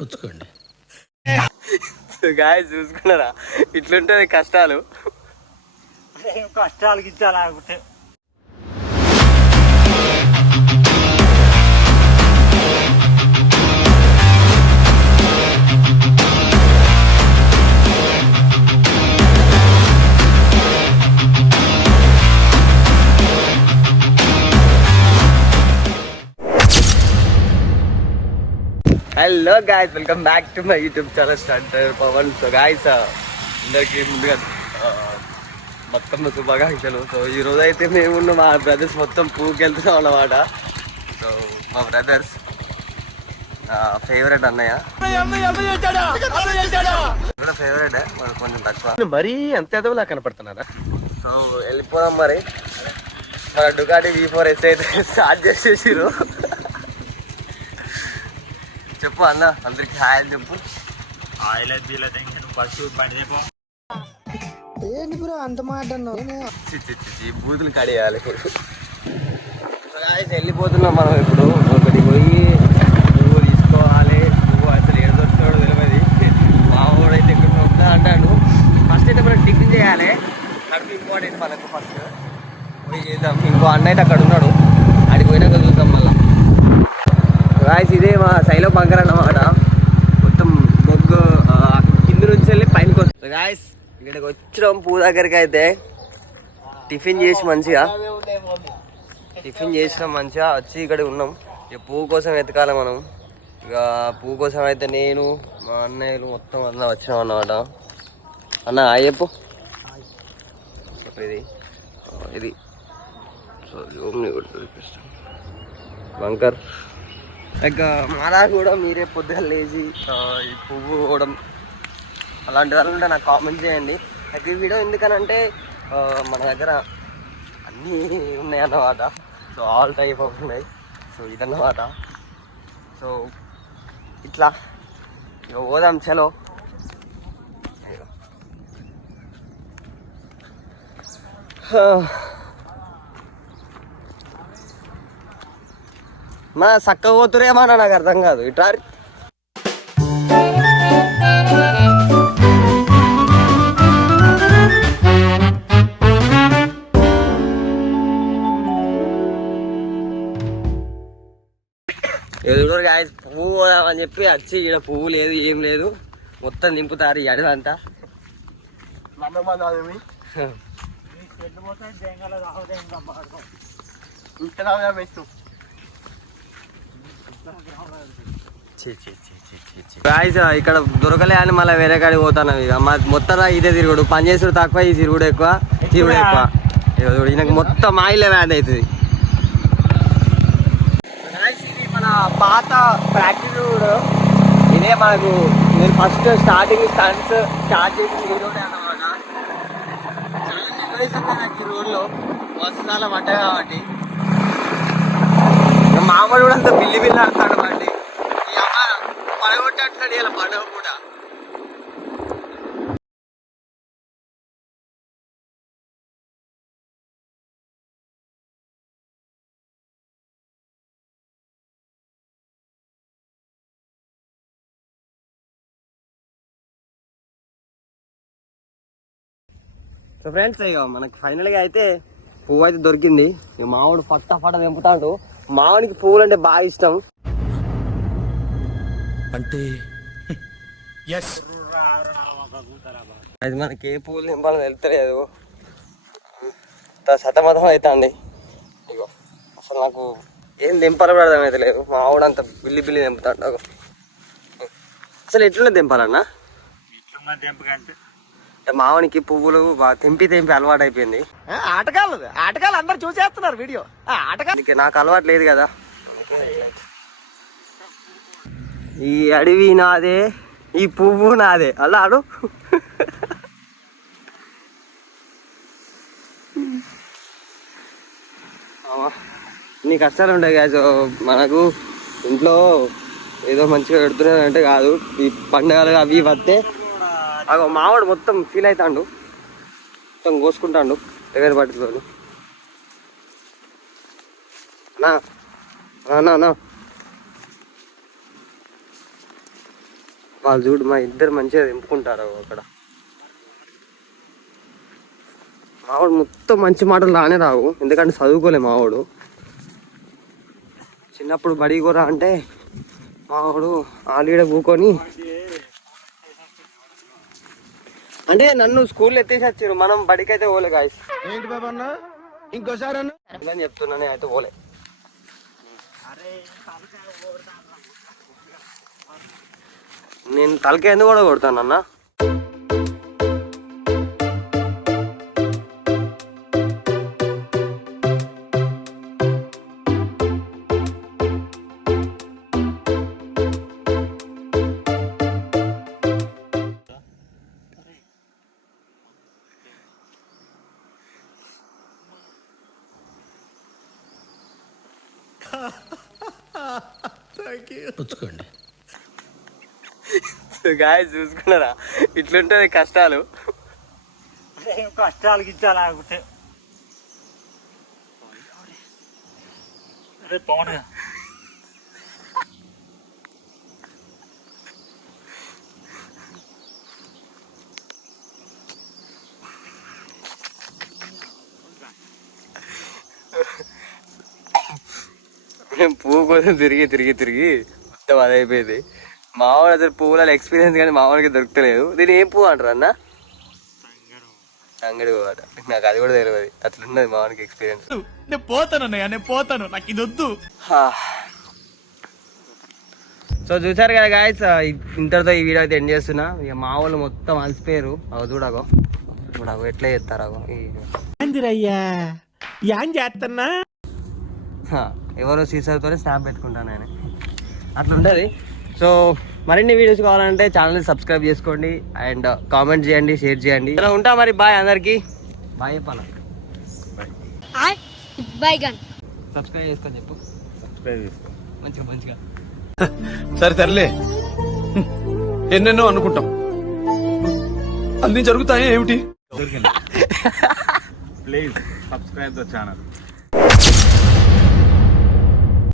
పుచ్చుకోండి. Guys చూసుకున్నారా ఇట్లుంటది కష్టాలు. కష్టాలు గిచ్చాలంటే hello guys, welcome back to my YouTube channel starter Pavan. So guys అందరికీ ముందుగా బతుకమ్మ శుభాకాంక్షలు. సో ఈరోజు అయితే మేము మా బ్రదర్స్ మొత్తం పువ్వుకి వెళ్తున్నాం అన్నమాట. సో మా బ్రదర్స్ ఫేవరెట్ అన్నయ్య కూడా ఫేవరెట్, కొంచెం తక్కువ. మరీ అంత ఎదవలా కనపడుతున్నారా? సో వెళ్ళిపోదాం మరి. మన డుకాటి V4S అయితే స్టార్ట్ చేసేసిరు. చెప్పు అన్న, అందరికి హాయ్ అని చెప్పు. ఏంటి బ్రో అంత మాట బూతులు కడియాలి ఇప్పుడు. వెళ్ళిపోతున్నాం మనం ఇప్పుడు. ఒకటి పోయి పువ్వు తీసుకోవాలి. పువ్వు అసలు ఏదో దొరుకుతాడో తెలియదు. మావాడు అయితే ఎక్కడ ఉందా అంటాడు. ఫస్ట్ అయితే మనం టిఫిన్ చేయాలి, అది ఇంపార్టెంట్ మనకు. ఫస్ట్ పోయి చేద్దాం. ఇంకో అన్న అయితే అక్కడ ఉన్నాడు, అడిగి పోయినాక చూద్దాం మళ్ళీ. గాయస్ ఇదే మా శైలో బంకర్ అన్నమాట. మొత్తం బొగ్గు కింద నుంచి వెళ్ళి పైనకి వస్తుంది. గాయస్ ఇక్కడికి వచ్చినాం పువ్వు దగ్గరికి. అయితే టిఫిన్ చేసి మంచిగా వచ్చి ఇక్కడ ఉన్నాం. ఇక పువ్వు కోసం వెతకాలి మనం. ఇక పువ్వు కోసం అయితే నేను మా అన్నయ్యలు మొత్తం అన్న వచ్చినాం అన్నమాట. అన్న చెప్పు. ఇది సో చూపిస్తాం బంకర్. ఇంకా మాలా కూడా మీరే పొద్దుగా లేచి ఈ పువ్వు పోవడం అలాంటి వాళ్ళు ఉంటే నాకు కామెంట్ చేయండి. నాకు ఈ వీడియో ఎందుకనంటే మన దగ్గర అన్నీ ఉన్నాయన్నమాట. సో ఆల్ టైప్ ఆఫ్ ఉన్నాయి. సో ఇదన్నమాట. సో ఇట్లా ఇక పోదాం చలో. మా చక్కగా పోతురేమన్నా నాకు అర్థం కాదు. ఇట్లా ఎదురు గాయస్ పువ్వు పోదామని చెప్పి వచ్చి ఇక్కడ పువ్వు లేదు, ఏం లేదు, మొత్తం నింపుతారు ఈ అడవంతా. ఇక్కడ దొరకలే అని మళ్ళీ వేరే కాడికి పోతాను. ఇక మొత్తం ఇదే తిరుగుడు, పని చేసుడు తక్కువ, ఈ తిరుగుడు ఎక్కువ, తిరుగుడు ఎక్కువ. ఈయనకు మొత్తం ఆయిలే వ్యాధి అవుతుంది. ఇది మన పాత ప్రాక్టీస్ రోడ్. ఇదే మనకు నేను ఫస్ట్ స్టార్టింగ్ స్టంట్స్ స్టార్ట్ చేసి ఈ రోడ్ అన్నమాట. చాలా మెమరీస్ ఈ రోడ్లో, వర్షాల పడ్డా కాబట్టి. మామూలు కూడా అంత బిల్లి బిల్లి ఆడతాడు బండి. ఈ అమ్మ పడగొట్టి అంటున్నాడు ఇలా పండుగ కూడా. సో ఫ్రెండ్స్ ఇక మనకి ఫైనల్గా అయితే పువ్వు అయితే దొరికింది. ఇక మావాడు ఫట తెంపుతాడు. మావాడికి పువ్వులు అంటే బాగా ఇష్టం. అంటే అది మనకి ఏ పువ్వులు నింపాలని తెలుస్తలేదు. సతమతం అవుతాండి. ఇగో అసలు నాకు ఏం దింపాలో కూడా అర్థమైతే లేదు. మావాడు అంత బిల్లి తెంపుతాడు. అసలు ఎట్లున్నా దింపాలన్నా? మావానికి పువ్వులు తెంపి అలవాటు అయిపోయింది. ఆటగాళ్ళు అందరు చూసేస్తున్నారు వీడియో. నాకు అలవాటు లేదు కదా. ఈ అడవి నాదే, ఈ పువ్వు నాదే అలా ఆడు. నీ కష్టాలు ఉంటాయి కదా. మనకు ఇంట్లో ఏదో మంచిగా పెడుతున్నానంటే కాదు, ఈ పండుగలు అవి వస్తే మావాడు మొత్తం ఫీల్ అవుతాడు, మొత్తం కోసుకుంటాడు దగ్గర పట్టుకోడు. నా వాళ్ళు చూడు మా ఇద్దరు మంచిగా తెంపుకుంటారు అక్కడ. మావాడు మొత్తం మంచి మాటలు రానే రావు, ఎందుకంటే చదువుకోలే మావాడు. చిన్నప్పుడు బడికి కూడా అంటే మావాడు ఆలీడ కూకొని అంటే నన్ను స్కూల్లో ఎత్తేసి వచ్చారు, మనం బడికి అయితే పోలే గాయస్. ఏంటి బాబా అన్న ఇంకోసారి అన్న అని చెప్తున్నా, నేను అయితే పోలే. నేను తలకాయ ఎందుకు కూడా కొడతాను అన్న. పుచ్చుకోండి. గాయ చూసుకున్నారా ఇట్లుంటది కష్టాలు. కష్టాలు గిచ్చాలి ఆగితే అరే పవన్ మేము పువ్వు కోసం తిరిగి తిరిగి తిరిగి మొత్తం అదైపోయింది. మావాడు అసలు పువ్వుల ఎక్స్పీరియన్స్ కానీ మావాడికి దొరకలేదు. దీన్ని ఏం పువ్వు అంటారు అన్న? అంగడి పువ్వు అట. నాకు అది కూడా తెలియదు, అట్లున్నది మావాడికి ఎక్స్పీరియన్స్. నేను పోతాను అన్నయ్య, నేను పోతాను, నాకు ఇది వద్దు. సో చూసారు కదా గాయస్, ఇంతటితో ఈ వీడియో అయితే ఎండ్ చేస్తున్నా. ఇక మా వాళ్ళు మొత్తం అలసిపోయారు. అవి చూడగో చూడగో ఎట్లా చేస్తారో. ఏందిరయ్యా ఏం చేస్తున్నా? ఎవరో సీసార్తోనే స్నాప్ పెట్టుకుంటాను నేను, అట్లా ఉంటుంది. సో మరిన్ని వీడియోస్ కావాలంటే ఛానల్ని సబ్స్క్రైబ్ చేసుకోండి అండ్ కామెంట్ చేయండి, షేర్ చేయండి. ఇలా ఉంటా మరి. బాయ్ అందరికి. బాయ్ చెప్పాలా? సబ్స్క్రైబ్ చేసుకొని చెప్పు. సబ్స్క్రైబ్ చేసుకో. మంచిగా మంచిగా. సరే సర్లే, ఎన్నెన్నో అనుకుంటాం, అన్ని జరుగుతాయి ఏమిటి? Please subscribe the channel.